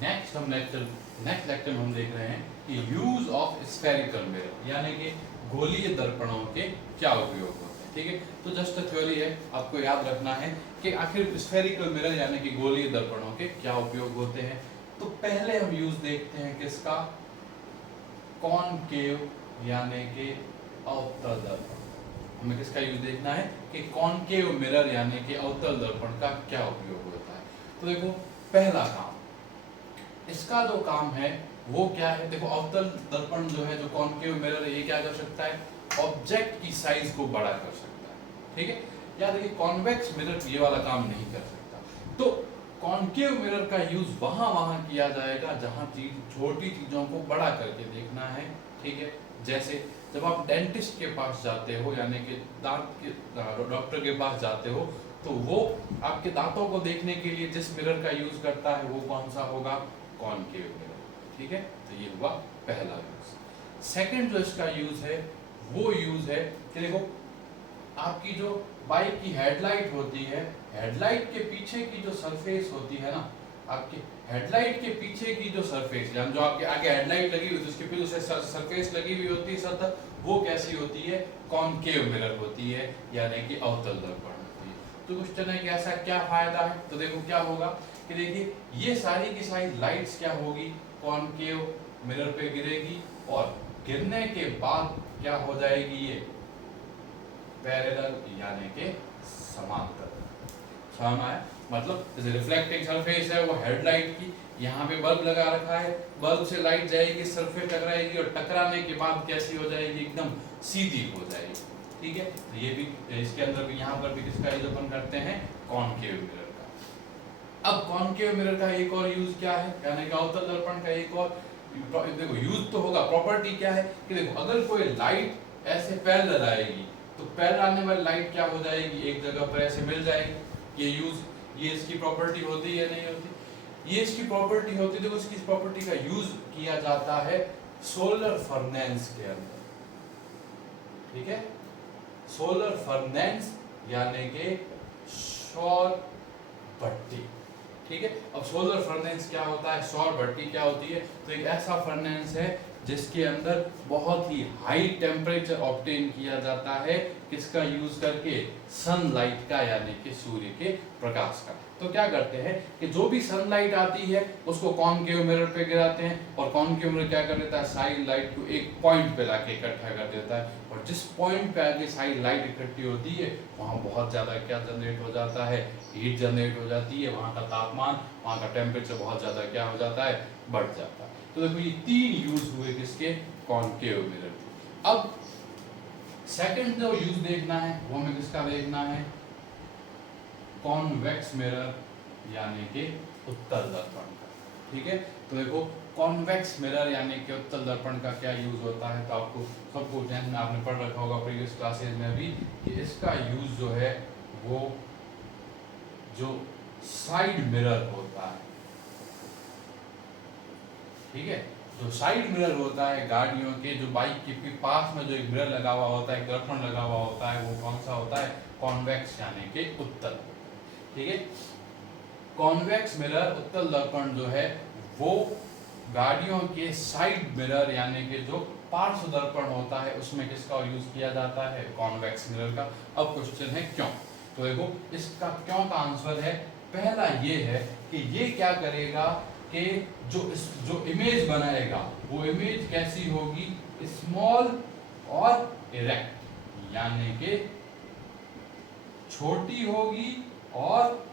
Next lecture में हम देख रहे हैं कि यूज ऑफ स्फेरिकल मिरर यानी कि गोलीय दर्पणों के क्या उपयोग होते हैं। ठीक है, तो जस्ट थ्योरी है, आपको याद रखना है कि आखिर स्फेरिकल मिरर यानी कि गोलीय दर्पणों के क्या उपयोग होते हैं। तो पहले हम यूज देखते हैं किसका, कॉनकेव यानी कि अवतल दर्पण। हमें किसका यूज देखना है कि कॉनकेव मिरर यानी कि अवतल दर्पण का क्या उपयोग होता है। तो देखो पहला काम, इसका जो काम है वो क्या है। देखो अवतल दर्पण जो है, जो कॉनकेव मिरर है, ये क्या कर सकता है, ऑब्जेक्ट की साइज को बड़ा कर सकता है। ठीक है, या देखिए कॉन्वेक्स मिरर ये वाला काम नहीं कर सकता। तो कॉनकेव मिरर का यूज वहां किया जाएगा जहां छोटी चीजों को बड़ा करके देखना है। ठीक है, जैसे जब आप डेंटिस्ट के पास जाते हो यानी कि दांत के डॉक्टर के पास जाते हो, तो वो आपके दांतों को देखने के लिए जिस मिरर का यूज करता है वो कौन सा होगा, कॉनकेव मिरर। ठीक है, तो ये हुआ पहला यूज। सेकंड जो इसका यूज है वो यूज है कि देखो आपकी जो बाइक की हेडलाइट होती है, हेडलाइट के पीछे की जो सरफेस होती है ना, आपके हेडलाइट के पीछे की जो सरफेस यानी जो आपके आगे हेडलाइट लगी हुई है उसके पीछे सरफेस लगी हुई होती है सतह, वो कैसी होती है, कॉनकेव मिरर होती है यानी कि अवतल दर्पण होती है। तो क्वेश्चन है कि ऐसा क्या फायदा है। तो देखो क्या होगा कि देखिए ये सारी की सारी लाइट्स क्या होगी, कॉनकेव मिरर पे गिरेगी और गिरने के बाद क्या हो जाएगी, ये पैरेलल यानी कि समांतर। समझ आया, मतलब जैसे रिफ्लेक्टिंग सरफेस है वो हेडलाइट की, यहाँ पे बल्ब लगा रखा है, बल्ब से लाइट जाएगी, सरफेस टकराएगी और टकराने के बाद कैसी हो जाएगी, एकदम सीधी हो जाएगी। ठीक है, तो ये भी इसके अंदर भी यहाँ पर भी किसका यूज अपन करते हैं, कॉनकेव मिरर का। अब कॉनकेव मिरर का एक और यूज क्या है, यानी कि अवतल दर्पण का एक और देखो यूज तो होगा, प्रॉपर्टी क्या है कि देखो अगर कोई लाइट ऐसे पैरेलल आएगी तो पैरेलल आने वाली लाइट क्या हो जाएगी, एक जगह पर ऐसे मिल जाएगी। ये यूज, ये इसकी प्रॉपर्टी होती है या नहीं होती, ये इसकी प्रॉपर्टी होती है। देखो इसकी प्रॉपर्टी का यूज किया जाता है सोलर फर्नेस के अंदर। ठीक है, सोलर फर्नेस यानी कि सौर भट्टी। ठीक है, अब सोलर फर्नेस क्या होता है, सौर भट्टी क्या होती है, तो एक ऐसा फर्नेस है जिसके अंदर बहुत ही हाई टेम्परेचर ऑब्टेन किया जाता है, किसका यूज करके, सनलाइट का यानी कि सूर्य के प्रकाश का। तो क्या करते हैं कि जो भी सनलाइट आती है उसको कॉनकेव मिरर पे गिराते हैं और कॉनकेव मिरर क्या कर देता है, साइड लाइट को एक पॉइंट पे लाके इकट्ठा कर देता है, और जिस पॉइंट पे आगे साइड लाइट इकट्ठी होती है वहाँ बहुत ज्यादा क्या जनरेट हो जाता है, हीट जनरेट हो जाती है, वहाँ का तापमान, वहाँ का टेम्परेचर बहुत ज्यादा क्या हो जाता है, बढ़ जाता है। तो देखो ये तीन यूज हुए किसके, कॉनकेव मिरर के। अब सेकंड जो यूज देखना है वो हमें किसका देखना है, कॉन्वेक्स मिरर यानी कि उत्तल दर्पण का। ठीक है, तो देखो कॉन्वेक्स मिरर यानी कि उत्तल दर्पण का क्या यूज होता है, तो आपको सबको ध्यान में आपने पढ़ रखा होगा प्रीवियस क्लासेस में भी कि इसका यूज जो है वो जो साइड मिरर होता है, ठीक है, जो साइड मिरर होता है गाड़ियों के, जो बाइक के पास में जो एक मिरर लगा हुआ होता है, एक दर्पण लगा हुआ होता है, वो कौन सा होता है, कॉन्वेक्स यानी कि उत्तल। ठीक है, कॉन्वेक्स मिरर उत्तल दर्पण जो है वो गाड़ियों के साइड मिरर यानी कि जो पार्श्व दर्पण होता है उसमें किसका यूज किया जाता है, कॉन्वेक्स मिरर का। अब क्वेश्चन है क्यों, तो देखो इसका क्यों का आंसर है, पहला ये है कि ये क्या करेगा कि जो इमेज बनाएगा वो इमेज कैसी होगी, स्मॉल और इरेक्ट यानी कि छोटी होगी और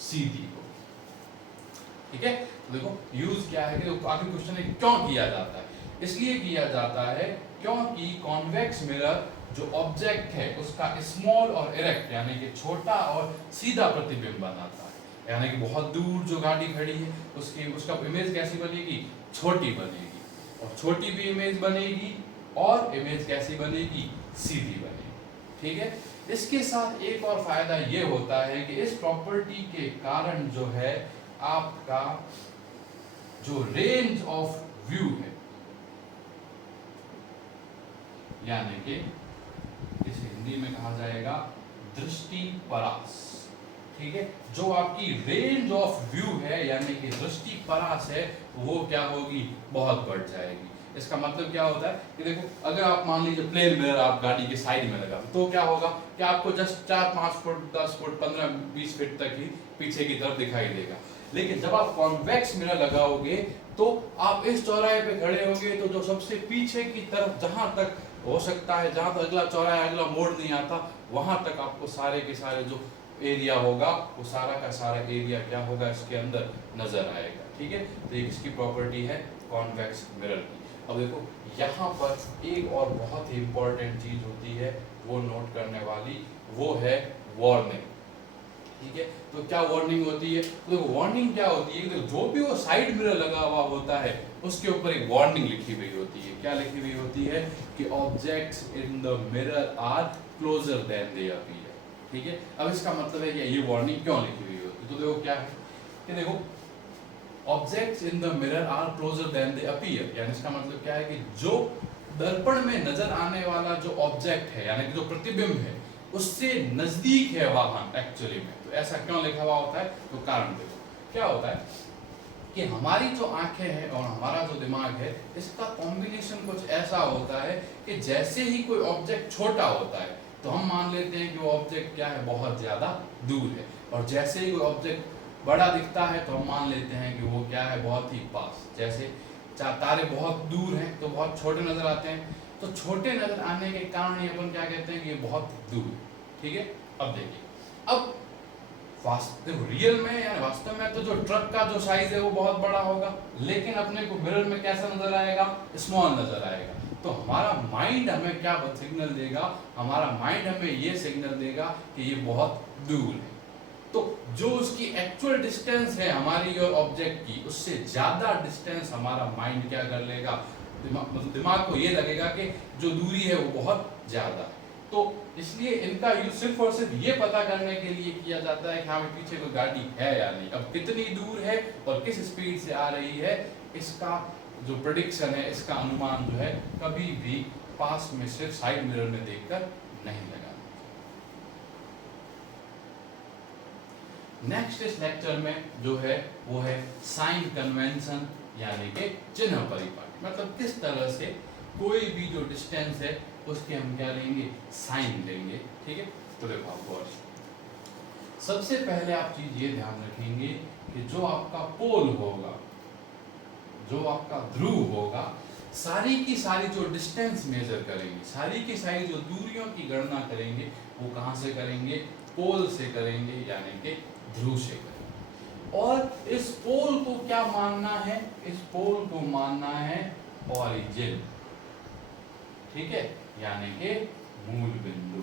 सीधी होगी। ठीक है, तो देखो यूज क्या है कि आखिर क्वेश्चन है क्यों किया जाता है, इसलिए किया जाता है क्योंकि कॉन्वेक्स मिरर जो ऑब्जेक्ट है उसका स्मॉल और इरेक्ट यानी कि छोटा और सीधा प्रतिबिंब बनाता है, यानी कि बहुत दूर जो गाड़ी खड़ी है उसका इमेज कैसी बनेगी, छोटी बनेगी, और छोटी भी इमेज बनेगी और इमेज कैसी बनेगी, सीधी बनेगी। ठीक है, इसके साथ एक और फायदा ये होता है कि इस प्रॉपर्टी के कारण जो है आपका जो रेंज ऑफ व्यू है, यानी कि इसे हिंदी में कहा जाएगा दृष्टि परास। ठीक है, जो आपकी रेंज ऑफ व्यू है यानी कि दृष्टि परास है वो क्या होगी, बहुत बढ़ जाएगी। इसका मतलब क्या होता है कि देखो, अगर आप मान लीजिए प्लेन मिरर आप गाड़ी के साइड में लगा तो क्या होगा कि आपको जस्ट 4-5 फुट 10 फुट 15-20 फीट तक ही पीछे की तरफ दिखाई देगा। लेकिन जब आप कॉन्वेक्स मिरर लगाओगे तो आप इस चौराहे पे खड़े होंगे तो जो सबसे पीछे की तरफ जहां तक हो सकता है, जहां तक अगला चौराहा अगला मोड़ नहीं आता, वहां तक आपको सारे के सारे जो एरिया होगा वो सारा का सारा एरिया क्या होगा इसके अंदर नजर आएगा। ठीक है, तो ये किसकी प्रॉपर्टी है, कॉन्वेक्स मिरर की। अब देखो यहाँ पर एक और बहुत ही इंपॉर्टेंट चीज होती है वो नोट करने वाली, वो है वार्निंग। ठीक है, तो क्या वार्निंग होती है, तो देखो वार्निंग क्या होती है, तो जो भी वो साइड मिरर लगा हुआ होता है उसके ऊपर एक वार्निंग लिखी हुई होती है। क्या लिखी हुई होती है कि objects in the mirror are closer than they appear. ठीक है, अब इसका मतलब है कि ये वार्निंग क्यों लिखी हुई होती है, तो देखो क्या है कि देखो objects in the mirror are closer than they appear, यानी इसका मतलब क्या है कि जो दर्पण में नजर आने वाला जो ऑब्जेक्ट है यानी कि जो प्रतिबिंब है उससे नजदीक है वाहन एक्चुअली में। तो ऐसा क्यों लिखा हुआ होता है, तो कारण देखो क्या होता है कि हमारी जो आंखें हैं और हमारा जो दिमाग है इसका कॉम्बिनेशन कुछ ऐसा होता है कि जैसे ही कोई ऑब्जेक्ट छोटा होता है तो हम मान लेते हैं कि वो ऑब्जेक्ट क्या है, बहुत ज्यादा दूर है, और जैसे ही कोई ऑब्जेक्ट बड़ा दिखता है तो हम मान लेते हैं कि वो क्या है, बहुत ही पास। जैसे तारे बहुत दूर हैं तो बहुत छोटे नजर आते हैं, तो छोटे नजर आने के कारण ये अपन क्या कहते हैं कि ये बहुत दूर। ठीक है, अब देखिए, अब वास्तव रियल में या वास्तव में तो जो ट्रक का जो साइज है वो बहुत बड़ा होगा, लेकिन अपने को मिरर में कैसा नजर आएगा, स्मॉल नजर आएगा। तो हमारा माइंड हमें क्या सिग्नल देगा, हमारा माइंड हमें ये सिग्नल देगा कि ये बहुत दूर है। तो जो उसकी एक्चुअल डिस्टेंस है हमारी और ऑब्जेक्ट की, उससे ज्यादा डिस्टेंस हमारा माइंड क्या कर लेगा, दिमाग को ये लगेगा कि जो दूरी है वो बहुत ज्यादा है। तो इसलिए इनका यूज सिर्फ और सिर्फ ये पता करने के लिए किया जाता है कि हाँ पीछे कोई गाड़ी है या नहीं, अब कितनी दूर है और किस स्पीड से आ रही है, इसका जो प्रेडिक्शन है, इसका अनुमान जो है कभी भी पास में सिर्फ साइड मिरर में देखकर नहीं लगाना। नेक्स्ट इस लेक्चर में जो है वो है साइन कन्वेंशन यानी कि चिन्ह परिपाटी, मतलब किस तरह से कोई भी जो डिस्टेंस है उसके हम क्या लेंगे, साइन लेंगे। ठीक है, तो देखो आपको और सबसे पहले आप चीज ये ध्यान रखेंगे कि जो आपका पोल होगा, जो आपका ध्रुव होगा, सारी की सारी जो डिस्टेंस मेजर करेंगे, सारी की सारी जो दूरियों की गणना करेंगे वो कहाँ से करेंगे, पोल से करेंगे यानी कि ध्रुव से करेंगे। और इस पोल को क्या मानना है, इस पोल को मानना है ओरिजिन। ठीक है, यानी कि मूल बिंदु।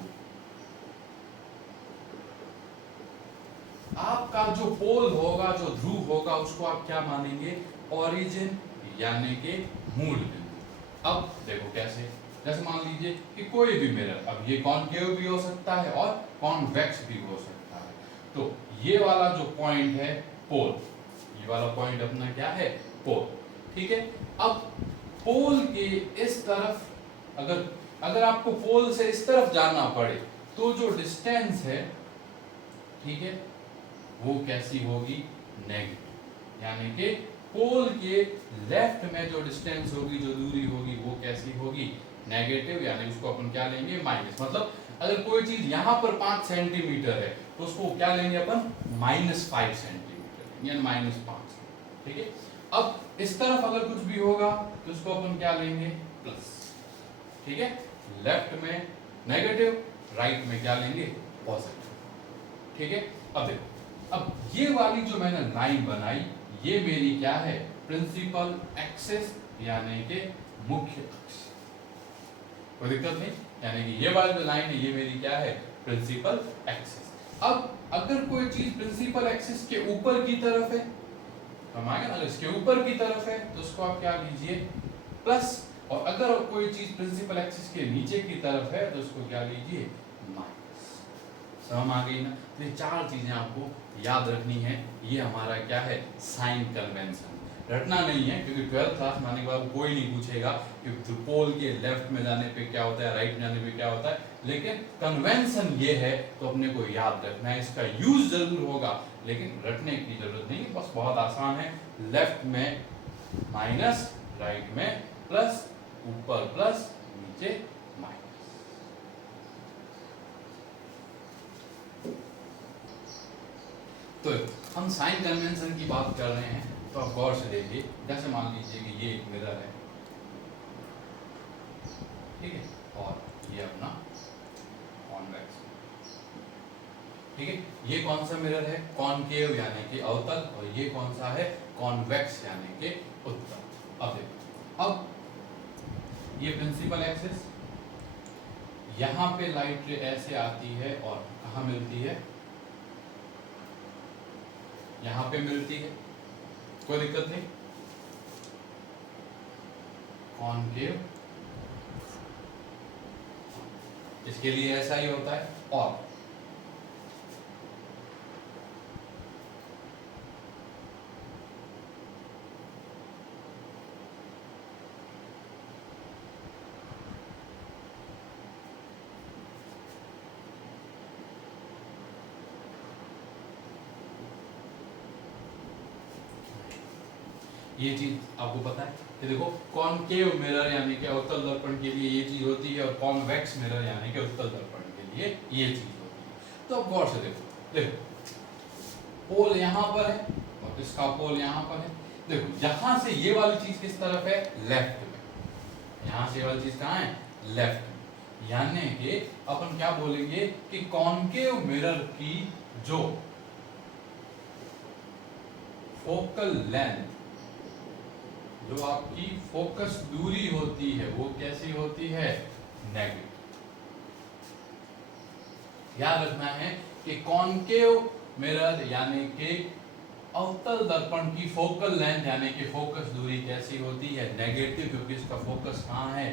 आपका जो पोल होगा, जो ध्रुव होगा, उसको आप क्या मानेंगे, ओरिजिन यानी कि मूल बिंदु। अब देखो कैसे, जैसे मान लीजिए कि कोई भी मिरर, अब ये कॉनकेव भी हो सकता है और कॉन्वेक्स भी हो सकता है, तो ये वाला जो पॉइंट है पोल, ये वाला पॉइंट अपना क्या है, पोल। ठीक है, अब पोल के इस तरफ अगर आपको पोल से इस तरफ जाना पड़े तो जो डिस्टेंस है, ठीक है, वो कैसी होगी, नेगेटिव। यानी कि पोल के लेफ्ट में जो डिस्टेंस होगी, जो दूरी होगी, वो कैसी होगी, नेगेटिव, यानी उसको अपन क्या लेंगे, माइनस। मतलब अगर कोई चीज यहाँ पर 5 सेंटीमीटर है तो उसको क्या लेंगे अपन, -5 सेंटीमीटर यानी -5। ठीक है, अब इस तरफ अगर कुछ भी होगा तो उसको अपन क्या लेंगे, प्लस। ठीक है, लेफ्ट में नेगेटिव, राइट में क्या लेंगे, पॉजिटिव। ठीक है, अब देखो, अब ये वाली जो मैंने लाइन बनाई ये मेरी क्या है, प्रिंसिपल एक्सिस यानी कि मुख्य अक्ष। कोई दिक्कत नहीं, यानी कि ये वाली जो लाइन है ये मेरी क्या है, प्रिंसिपल एक्सिस। अब अगर कोई चीज प्रिंसिपल एक्सिस के ऊपर की तरफ है, हम आगे ना, इसके ऊपर की तरफ है तो उसको आप क्या लीजिए, प्लस, और अगर कोई चीज प्रिंसिपल एक्सिस के नीचे की तरफ है तो उसको क्या लीजिए, माइनस। समझ आ गई ना, तो ये 4 चीजें आपको याद रखनी है। ये हमारा क्या है, साइन कन्वेंशन। रटना नहीं है, क्योंकि 12th क्लास में आने के बाद कोई नहीं पूछेगा कि पोल के लेफ्ट में जाने पे क्या होता है, राइट में जाने पे क्या होता है, लेकिन कन्वेंशन ये है तो अपने को याद रखना है। इसका यूज जरूर होगा लेकिन रटने की जरूरत नहीं, बस बहुत आसान है। लेफ्ट में माइनस, राइट में प्लस, ऊपर प्लस, नीचे माइनस। तो हम साइन कन्वेंशन की बात कर रहे हैं तो आप गौर से देखिए, जैसे मान लीजिए कि ये एक मिरर है, ठीक है, और ये अपना कॉन्वेक्स, ठीक है। ये कौन सा मिरर है? कॉनकेव यानी कि अवतल, और ये कौन सा है? कॉन्वेक्स यानी कि उत्तल। अब देखो, अब ये प्रिंसिपल एक्सिस, यहां पे लाइट ऐसे आती है और कहां मिलती है? यहां पे मिलती है, कोई दिक्कत नहीं। कॉनकेव, इसके लिए ऐसा ही होता है। और ये चीज आपको पता है कि देखो, कॉनकेव मिरर यानी कि अवतल दर्पण के लिए ये चीज होती है, और कॉन्वेक्स मिरर यानी कि उत्तल दर्पण के लिए ये चीज होती है। तो अब गौर से देखो पोल यहाँ पर है और इसका पोल यहाँ पर है। देखो यहां से ये वाली चीज किस तरफ है? लेफ्ट में। यहां से ये वाली चीज कहाँ है? लेफ्ट में। यानी कि अपन क्या बोलेंगे कि कॉनकेव मिरर की जो फोकल लेंथ, जो आपकी फोकस दूरी होती है, वो कैसी होती है? नेगेटिव। याद रखना है कि कॉनकेव मिरर यानी कि अवतल दर्पण की फोकल लेंथ यानी कि फोकस दूरी कैसी होती है? नेगेटिव, क्योंकि इसका फोकस कहाँ है?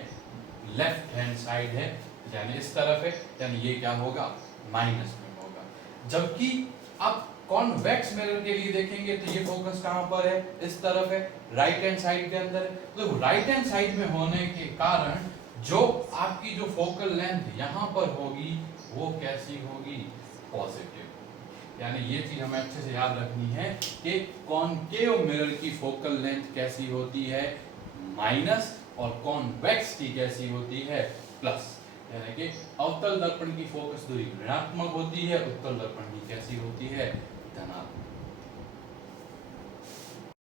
लेफ्ट हैंड साइड है, यानी इस तरफ है, यानी ये क्या होगा? माइनस में होगा। जबकि अब कॉन्वेक्स मिरर के लिए देखेंगे तो ये फोकस कहां पर है? इस तरफ है, राइट हैंड साइड के अंदर है। तो राइट हैंड साइड में होने के कारण जो आपकी जो फोकल लेंथ यहां पर होगी वो कैसी होगी? पॉजिटिव। यानी ये चीज हमें अच्छे से याद रखनी है कि कॉनकेव मिरर की फोकल लेंथ कैसी होती है? माइनस, और कॉन्वेक्स की कैसी होती है? प्लस। यानी कि अवतल दर्पण की फोकस दूरी ऋणात्मक होती है, उत्तल दर्पण की कैसी होती है? धनात्मक।